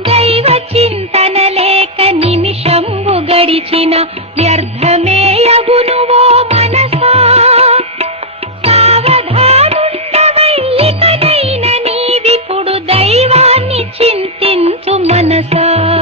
దైవ చింతన లేక నిమిషంబు గడిచిన వ్యర్థమే యగునువో మనసా. సావధానుండవై ఇకనైన నీవిప్పుడు దైవాన్ని చింతించు మనసా.